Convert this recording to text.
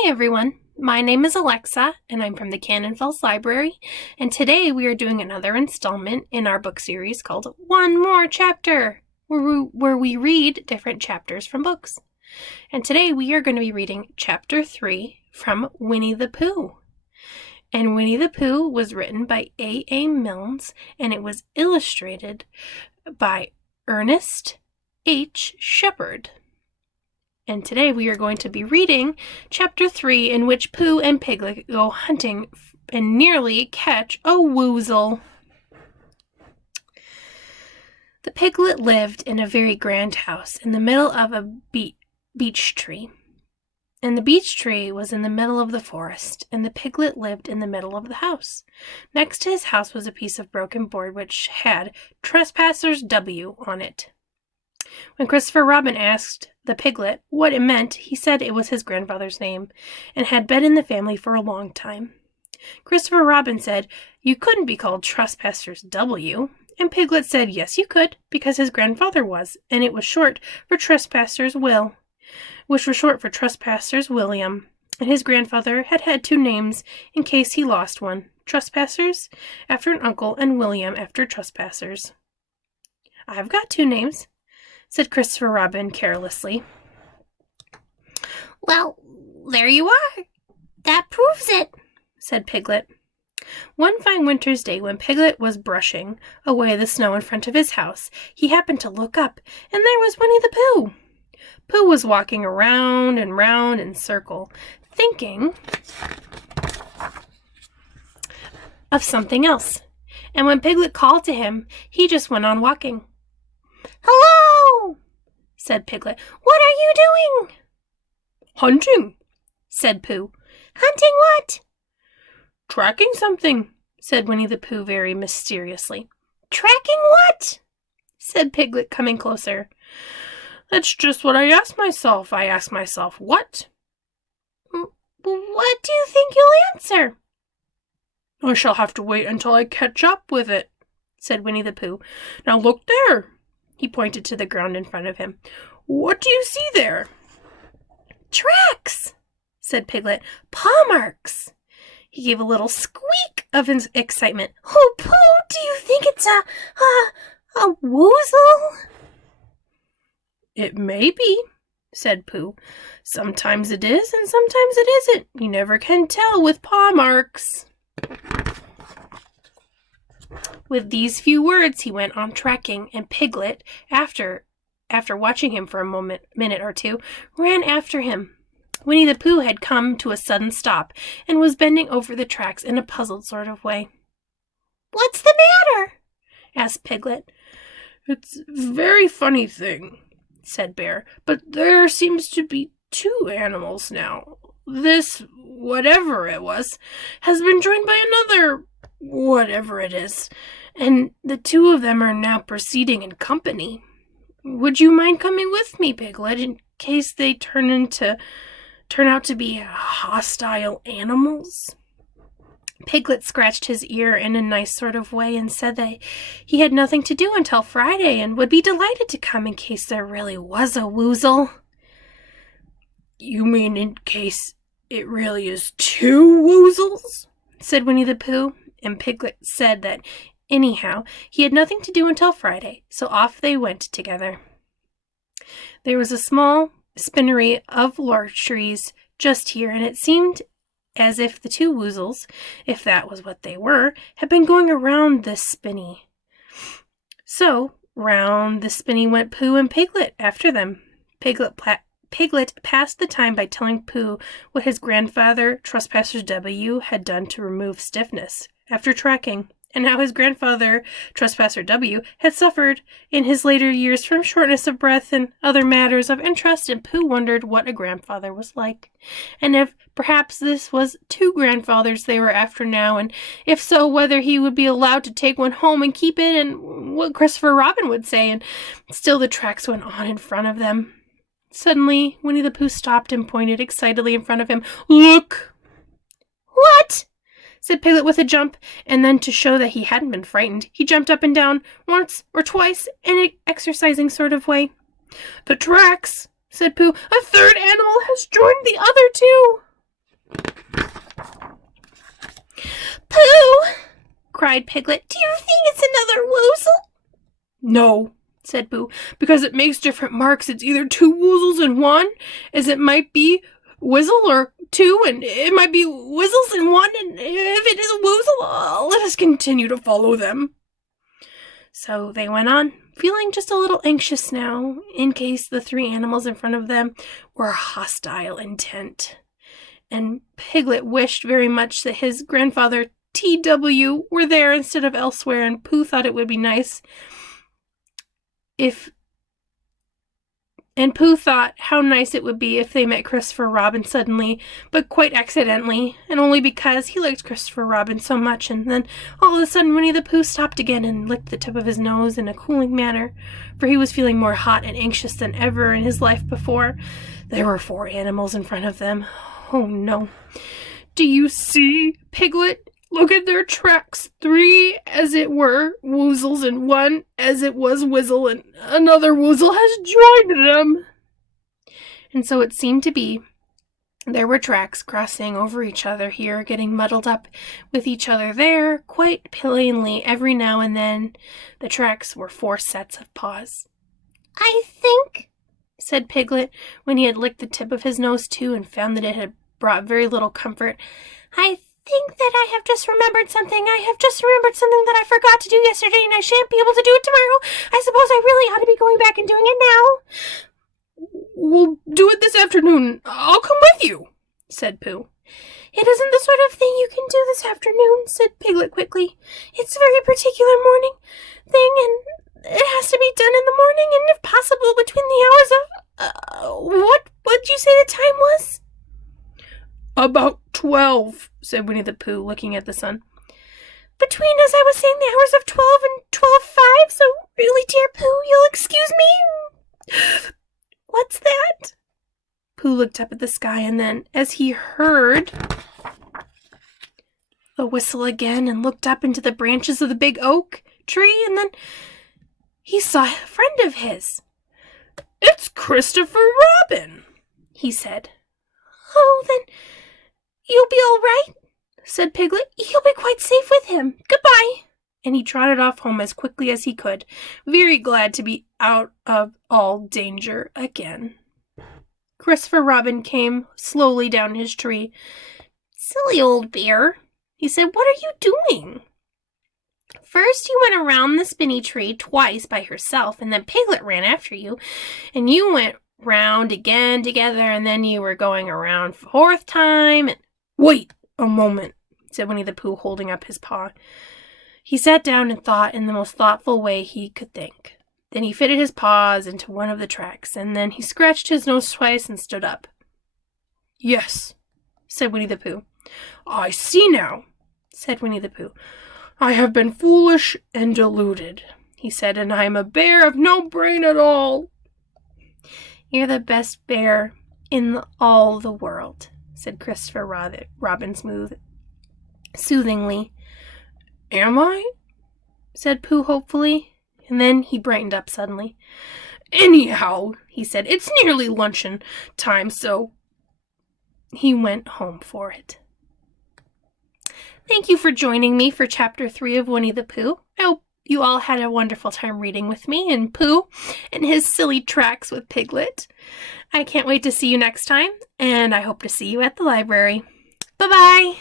Hi everyone, my name is Alexa and I'm from the Cannon Falls Library, and today we are doing another installment in our book series called One More Chapter, where we read different chapters from books. And today we are going to be reading Chapter 3 from Winnie-the-Pooh. And Winnie-the-Pooh was written by A. Milnes and it was illustrated by Ernest H. Shepard. And today we are going to be reading Chapter 3, in which Pooh and Piglet go hunting and nearly catch a woozle. The piglet lived in a very grand house in the middle of a beech tree. And the beech tree was in the middle of the forest, and the piglet lived in the middle of the house. Next to his house was a piece of broken board which had Trespassers W on it. When Christopher Robin asked the piglet what it meant, he said it was his grandfather's name, and had been in the family for a long time. Christopher Robin said, "You couldn't be called Trespassers W." And Piglet said, "Yes, you could, because his grandfather was, and it was short for Trespassers Will, which was short for Trespassers William. And his grandfather had had two names in case he lost one, Trespassers after an uncle and William after Trespassers." "I've got two names," said Christopher Robin carelessly. "Well, there you are. That proves it," said Piglet. One fine winter's day, when Piglet was brushing away the snow in front of his house, he happened to look up, and there was Winnie-the-Pooh. Pooh was walking around and round in a circle, thinking of something else. And when Piglet called to him, he just went on walking. "Hello," said Piglet. "What are you doing?" "Hunting," said Pooh. "Hunting what?" "Tracking something," said Winnie-the-Pooh very mysteriously. "Tracking what?" said Piglet, coming closer. "That's just what I ask myself. I ask myself, what?" "What do you think you'll answer?" "I shall have to wait until I catch up with it," said Winnie-the-Pooh. "Now look there." He pointed to the ground in front of him. "What do you see there?" "Tracks," said Piglet. "Paw marks." He gave a little squeak of excitement. "Oh, Pooh, do you think it's a woozle?" "It may be," said Pooh. "Sometimes it is, and sometimes it isn't. You never can tell with paw marks." With these few words, he went on tracking, and Piglet, after watching him for a minute or two, ran after him. Winnie-the-Pooh had come to a sudden stop, and was bending over the tracks in a puzzled sort of way. "What's the matter?" asked Piglet. "It's a very funny thing," said Bear, "but there seems to be two animals now. This, whatever it was, has been joined by another, whatever it is, and the two of them are now proceeding in company. Would you mind coming with me, Piglet, in case they turn out to be hostile animals?" Piglet scratched his ear in a nice sort of way and said that he had nothing to do until Friday and would be delighted to come in case there really was a woozle. "You mean in case it really is two woozles?" said Winnie-the-Pooh, and Piglet said that anyhow he had nothing to do until Friday, so off they went together. There was a small spinnery of larch trees just here, and it seemed as if the two woozles, if that was what they were, had been going around this spinney. So round the spinney went Pooh and Piglet after them. Piglet passed the time by telling Pooh what his grandfather, Trespassers W, had done to remove stiffness after tracking, and how his grandfather, Trespasser W, had suffered in his later years from shortness of breath and other matters of interest, and Pooh wondered what a grandfather was like, and if perhaps this was two grandfathers they were after now, and if so, whether he would be allowed to take one home and keep it, and what Christopher Robin would say, and still the tracks went on in front of them. Suddenly, Winnie-the-Pooh stopped and pointed excitedly in front of him. "Look!" "What?" said Piglet with a jump, and then to show that he hadn't been frightened, he jumped up and down once or twice in an exercising sort of way. "The tracks," said Pooh. "A third animal has joined the other two." cried Piglet. "Do you think it's another woozle?" "No," said Pooh, "because it makes different marks. It's either two woozles in one, as it might be Wizzle, or two, and it might be Wizzles in one, and if it is a woozle, let us continue to follow them." So they went on, feeling just a little anxious now, in case the three animals in front of them were hostile intent. And Piglet wished very much that his grandfather T.W. were there instead of elsewhere, and Pooh thought it would be nice how nice it would be if they met Christopher Robin suddenly, but quite accidentally, and only because he liked Christopher Robin so much. And then all of a sudden Winnie-the-Pooh stopped again and licked the tip of his nose in a cooling manner, for he was feeling more hot and anxious than ever in his life before. There were 4 animals in front of them. Oh no. "Do you see, Piglet? Look at their tracks. 3, as it were, woozles, and 1, as it was, Wizzle, and another woozle has joined them." And so it seemed to be. There were tracks crossing over each other here, getting muddled up with each other there, quite plainly every now and then. The tracks were 4 sets of paws. "I think," said Piglet, when he had licked the tip of his nose too and found that it had brought very little comfort, "I think that I have just remembered something. I have just remembered something that I forgot to do yesterday, and I shan't be able to do it tomorrow. I suppose I really ought to be going back and doing it now." "We'll do it this afternoon. I'll come with you," said Pooh. "It isn't the sort of thing you can do this afternoon," said Piglet quickly. "It's a very particular morning thing, and it has to be done in the morning, and if possible between the hours of... what did you say the time was?" "About 12, said Winnie-the-Pooh, looking at the sun. "Between, as I was saying, the hours of 12 and 12:05, so really, dear Pooh, you'll excuse me." "What's that?" Pooh looked up at the sky, and then, as he heard the whistle again and looked up into the branches of the big oak tree, and then he saw a friend of his. "It's Christopher Robin," he said. "Oh, then you'll be all right," said Piglet. "You'll be quite safe with him. Goodbye." And he trotted off home as quickly as he could, very glad to be out of all danger again. Christopher Robin came slowly down his tree. "Silly old bear," he said, "what are you doing?" "First you went around the spinny tree twice by yourself, and then Piglet ran after you, and you went round again together, and then you were going around 4th time, and—" "Wait a moment," said Winnie-the-Pooh, holding up his paw. He sat down and thought in the most thoughtful way he could think. Then he fitted his paws into one of the tracks, and then he scratched his nose twice and stood up. "Yes," said Winnie-the-Pooh. "I see now," said Winnie-the-Pooh. "I have been foolish and deluded," he said, "and I am a bear of no brain at all." "You're the best bear in all the world," said Christopher Robin soothingly. "Am I?" said Pooh hopefully, and then he brightened up suddenly. "Anyhow," he said, "it's nearly luncheon time, so—" He went home for it. Thank you for joining me for Chapter 3 of Winnie-the-Pooh. I hope you all had a wonderful time reading with me and Pooh and his silly tracks with Piglet. I can't wait to see you next time, and I hope to see you at the library. Bye-bye!